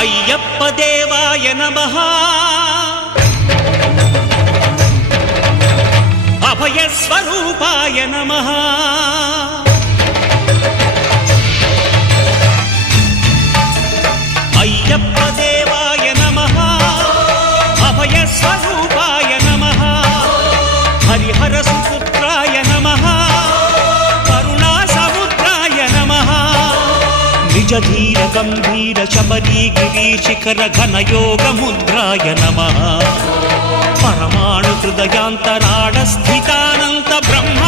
అయ్యప్ప దేవాయ నమః అభయ స్వరూపాయ నమః అయ్యప్ప దేవాయ నమః అభయ స్వరూపాయ నమః హరిహర సుపుత్రాయ నమః కరుణా సముద్రాయ నమః నిజ ధీర గంభీర శబరీ గిరి శిఖర ఘన యోగ ముద్రాయ నమః పరమాణు హృదయాంతరాళ స్థితానంత బ్రహ్మ